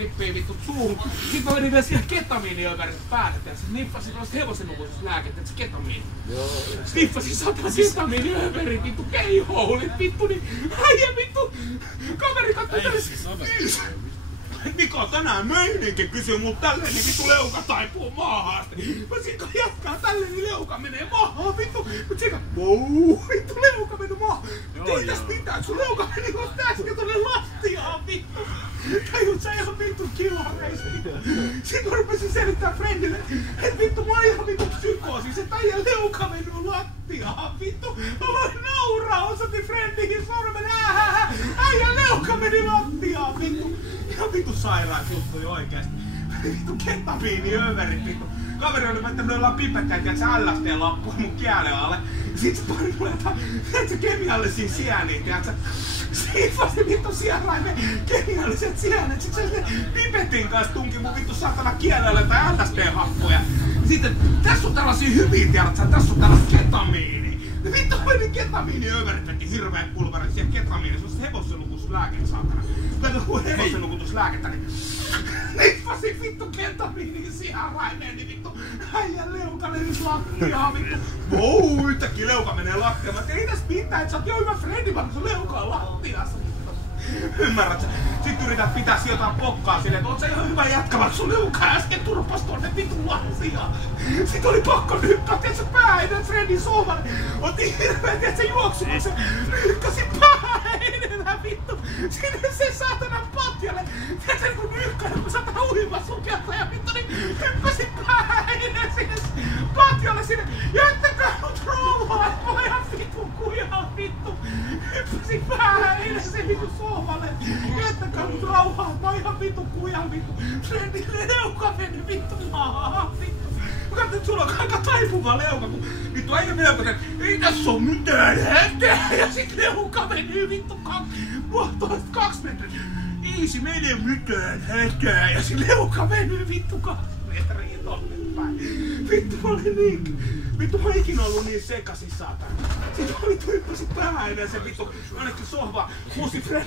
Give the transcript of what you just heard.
rippiä vittu suuhun. Sitten mä menin vielä siihen ketamiiniöverin päälle, että sniffasin noista hevosennukutuslääkettä, että se ketamiini. Sniffasin 100 ketamiiniöverin vittu keihoulit vittu, niin äijä vittu. Kaveri kattoi tällaisen. Niko tänään meininki kysyy mut tälleen, niin vittu leuka taipuu maahan. Mä siinä jatkaa tälleen, niin leuka menee maahan vittu. Mut siinä vittu leuka meni maahan. Ei täs mitään, sun leuka meni vasta äsken tonne lattiaan vittu. Tajut sä ihan vittu kilareis vittu. Sitten mä rupesin selittää friendille, et vittu mä oon ihan vittu psykoosis, et äijän leuka meni lattiaan vittu. Mä voin nauraa, osoitin friendihin sormen äijän leuka meni lattiaan vittu. Ihan vittu sairaat juttuja oikeesti. Vittu ketamiiniöverit vittu. Kaveri oli tämmönen ollaan pipettä, että se LSD-lappu mun kielen alle. Sit se pari mulle se kemiallisia sieniä, tiiätsä. Siifasi vittu sienraimen kemialliset sienet. Sit se pipetin kanssa tunki mun vittu satana kielelle tai LSD-happuja. Sitten tässä on tällaisia hyviä, tiiätsä. Tässä on tällaista ketamiinia. Ja vittu meni ketamiiniöverit, veti hirveet pulverit siihen ketamiiniin. Se on hevosennukutuslääke, saatana. Kato kun hevosennukutuslääkettä, niin nippasin vittu ketamiiniin sienraimeen, niin vittu äijän leuka levis lattiaan vittu. Vou, yhtäkkiä leuka menee lattiaan. Mä tein tästä mitään, et sä oot jo hyvä frendi, vaan sun leuka on lattiassa. Ymmärrät sä? Sit yrität pitää jotain pokkaa silleen, että oot sä ihan hyvä jätkä, vaan sun leuka äsken turpas tonne vitun lattiaan. Sit oli pakko nykkää, tiiät sä pää ennen Fredin sohvalle. Otti hirveet, tiiät sä juoksu, kun se nykkäsi pää edellä vittu. Sinne se saatana patjalle. Tiiät sä niinku nykkäinen, kun saatana uimasukelta ja vittu niin hyppäsi pää ennen sinne patjalle sinne. Jättäkää mut rauhaan, mä oon ihan vitun kujaa vittu. Hyppäsi pää ennen se vittu sohvalle. Jättäkää mut rauhaan, mä oon ihan vitun kujaa vittu. Fredin leuka meni vittu maahan vittu. Mä katsoin, että sulla on aika taipuva leuka, kun vittu äijä leuka sen, ei tässä oo mitään hätää. Ja sit leuka meni vittu 2 metriä. Ei se mene mitään hätää. Ja sit leuka meni vittu 2 metriä tonne päin. Vittu mä olin niin... Vittu mä oon ikinä ollut niin sekasin saatana. Sit mä vittu hyppäsin päähän ja se vittu ainakin sohva huusi Fred